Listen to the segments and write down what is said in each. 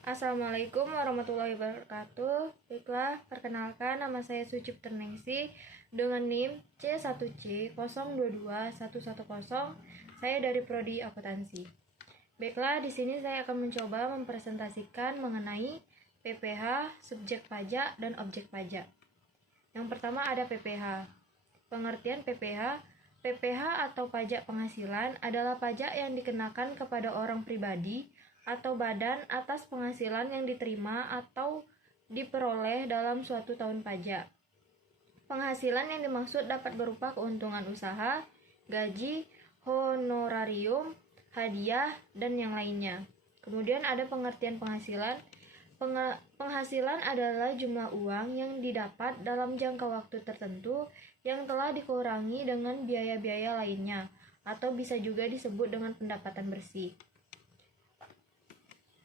Assalamualaikum warahmatullahi wabarakatuh. Baiklah, perkenalkan nama saya Sucipterningsih dengan NIM C1C022110. Saya dari Prodi Akuntansi. Baiklah, di sini saya akan mencoba mempresentasikan mengenai PPh, subjek pajak, dan objek pajak. Yang pertama ada PPh. Pengertian PPh atau pajak penghasilan adalah pajak yang dikenakan kepada orang pribadi atau badan atas penghasilan yang diterima atau diperoleh dalam suatu tahun pajak. Penghasilan yang dimaksud dapat berupa keuntungan usaha, gaji, honorarium, hadiah, dan yang lainnya. Kemudian ada pengertian penghasilan. Penghasilan adalah jumlah uang yang didapat dalam jangka waktu tertentu yang telah dikurangi dengan biaya-biaya lainnya, atau bisa juga disebut dengan pendapatan bersih.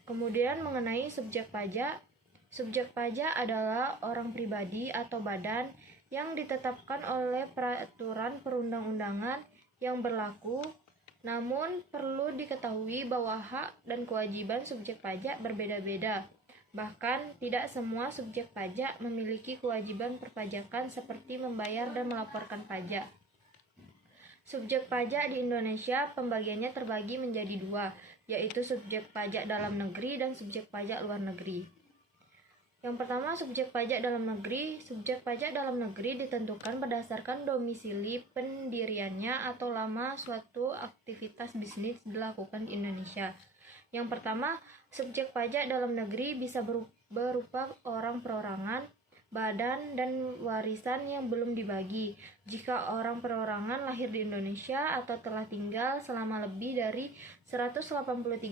Kemudian mengenai subjek pajak. Subjek pajak adalah orang pribadi atau badan yang ditetapkan oleh peraturan perundang-undangan yang berlaku. Namun perlu diketahui bahwa hak dan kewajiban subjek pajak berbeda-beda. Bahkan tidak semua subjek pajak memiliki kewajiban perpajakan seperti membayar dan melaporkan pajak. Subjek pajak di Indonesia pembagiannya terbagi menjadi dua, yaitu subjek pajak dalam negeri dan subjek pajak luar negeri. Yang pertama, subjek pajak dalam negeri. Subjek pajak dalam negeri ditentukan berdasarkan domisili pendiriannya atau lama suatu aktivitas bisnis dilakukan di Indonesia. Yang pertama, subjek pajak dalam negeri bisa berupa orang perorangan, badan, dan warisan yang belum dibagi. Jika orang perorangan lahir di Indonesia atau telah tinggal selama lebih dari 183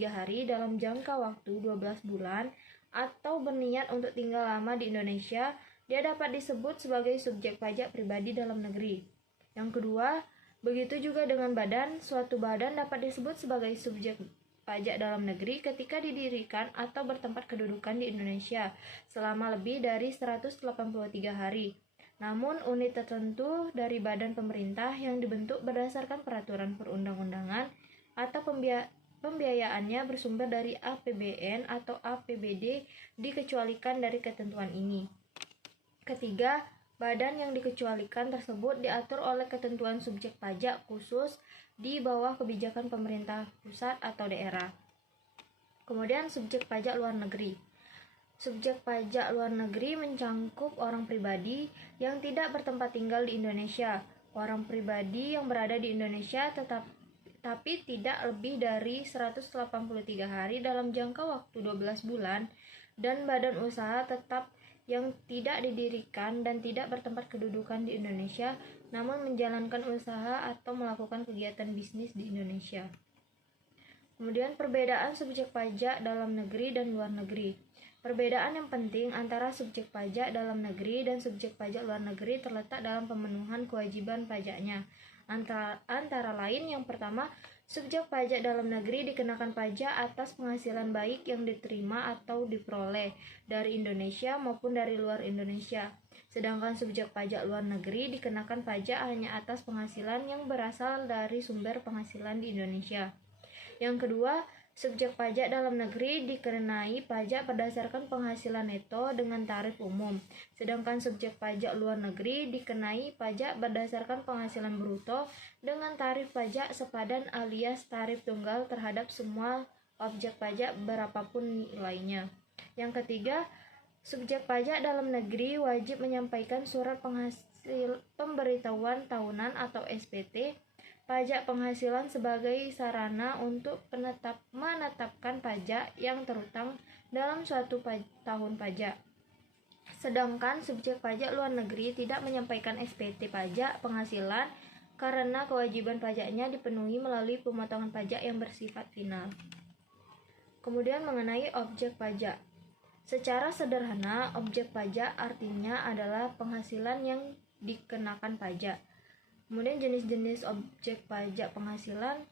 hari dalam jangka waktu 12 bulan atau berniat untuk tinggal lama di Indonesia, dia dapat disebut sebagai subjek pajak pribadi dalam negeri. Yang kedua, begitu juga dengan badan. Suatu badan dapat disebut sebagai subjek pajak dalam negeri ketika didirikan atau bertempat kedudukan di Indonesia selama lebih dari 183 hari. Namun, unit tertentu dari badan pemerintah yang dibentuk berdasarkan peraturan perundang-undangan atau pembiayaannya bersumber dari APBN atau APBD dikecualikan dari ketentuan ini. Ketiga, badan yang dikecualikan tersebut diatur oleh ketentuan subjek pajak khusus di bawah kebijakan pemerintah pusat atau daerah. Kemudian subjek pajak luar negeri. Subjek pajak luar negeri mencangkup orang pribadi yang tidak bertempat tinggal di Indonesia. Orang pribadi yang berada di Indonesia tapi tidak lebih dari 183 hari dalam jangka waktu 12 bulan, dan badan usaha tetap yang tidak didirikan dan tidak bertempat kedudukan di Indonesia namun menjalankan usaha atau melakukan kegiatan bisnis di Indonesia. Kemudian perbedaan subjek pajak dalam negeri dan luar negeri. Perbedaan yang penting antara subjek pajak dalam negeri dan subjek pajak luar negeri terletak dalam pemenuhan kewajiban pajaknya. Antara lain, yang pertama, subjek pajak dalam negeri dikenakan pajak atas penghasilan baik yang diterima atau diperoleh dari Indonesia maupun dari luar Indonesia. Sedangkan subjek pajak luar negeri dikenakan pajak hanya atas penghasilan yang berasal dari sumber penghasilan di Indonesia. Yang kedua, subjek pajak dalam negeri dikenai pajak berdasarkan penghasilan neto dengan tarif umum, sedangkan subjek pajak luar negeri dikenai pajak berdasarkan penghasilan bruto dengan tarif pajak sepadan alias tarif tunggal terhadap semua objek pajak berapapun nilainya. Yang ketiga, subjek pajak dalam negeri wajib menyampaikan surat pemberitahuan tahunan atau SPT pajak penghasilan sebagai sarana untuk menetapkan pajak yang terutang dalam suatu tahun pajak. Sedangkan subjek pajak luar negeri tidak menyampaikan SPT pajak penghasilan karena kewajiban pajaknya dipenuhi melalui pemotongan pajak yang bersifat final. Kemudian mengenai objek pajak. Secara sederhana, objek pajak artinya adalah penghasilan yang dikenakan pajak. Kemudian jenis-jenis objek pajak penghasilan.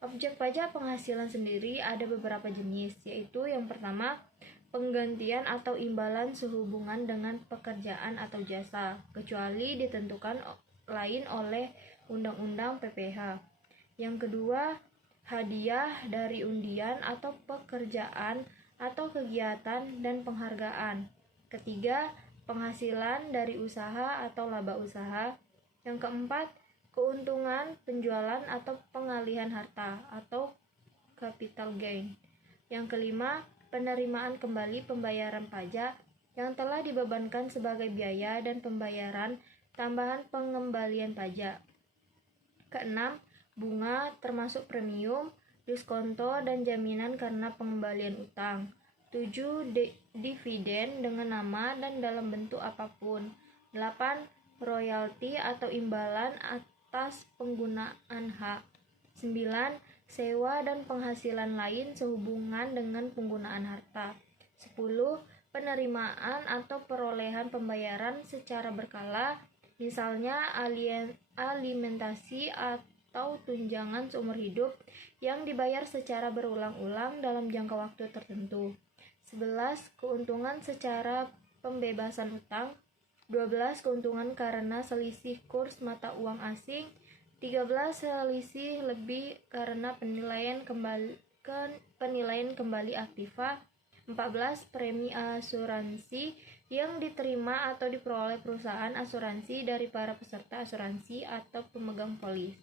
Objek pajak penghasilan sendiri ada beberapa jenis, yaitu yang pertama, penggantian atau imbalan sehubungan dengan pekerjaan atau jasa, kecuali ditentukan lain oleh Undang-Undang PPh. Yang kedua, hadiah dari undian atau pekerjaan atau kegiatan dan penghargaan. Ketiga, penghasilan dari usaha atau laba usaha. Yang keempat, keuntungan penjualan atau pengalihan harta atau capital gain. Yang kelima, penerimaan kembali pembayaran pajak yang telah dibebankan sebagai biaya dan pembayaran tambahan pengembalian pajak. Keenam, bunga termasuk premium, diskonto, dan jaminan karena pengembalian utang. 7. Dividen dengan nama dan dalam bentuk apapun. 8. Royalti atau imbalan atas penggunaan hak. 9. Sewa dan penghasilan lain sehubungan dengan penggunaan harta. 10. Penerimaan atau perolehan pembayaran secara berkala, misalnya alimentasi atau tunjangan seumur hidup yang dibayar secara berulang-ulang dalam jangka waktu tertentu. 11. Keuntungan secara pembebasan utang. 12. Keuntungan karena selisih kurs mata uang asing. 13. Selisih lebih karena penilaian kembali aktiva. 14. Premi asuransi yang diterima atau diperoleh perusahaan asuransi dari para peserta asuransi atau pemegang polis.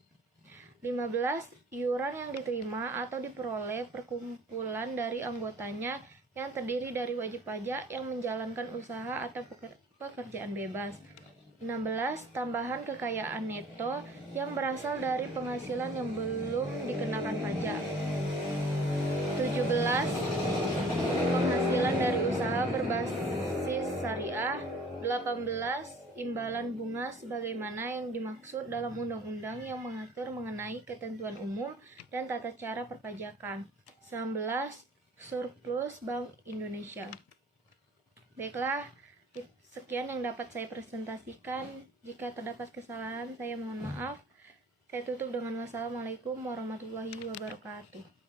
15. Iuran yang diterima atau diperoleh perkumpulan dari anggotanya yang terdiri dari wajib pajak yang menjalankan usaha atau pekerjaan bebas. 16. Tambahan kekayaan neto yang berasal dari penghasilan yang belum dikenakan pajak. 17. Penghasilan dari usaha berbasis syariah. 18. Imbalan bunga sebagaimana yang dimaksud dalam undang-undang yang mengatur mengenai ketentuan umum dan tata cara perpajakan. 19. Surplus Bank Indonesia. Baiklah, sekian yang dapat saya presentasikan. Jika terdapat kesalahan, saya mohon maaf. Saya tutup dengan wassalamualaikum warahmatullahi wabarakatuh.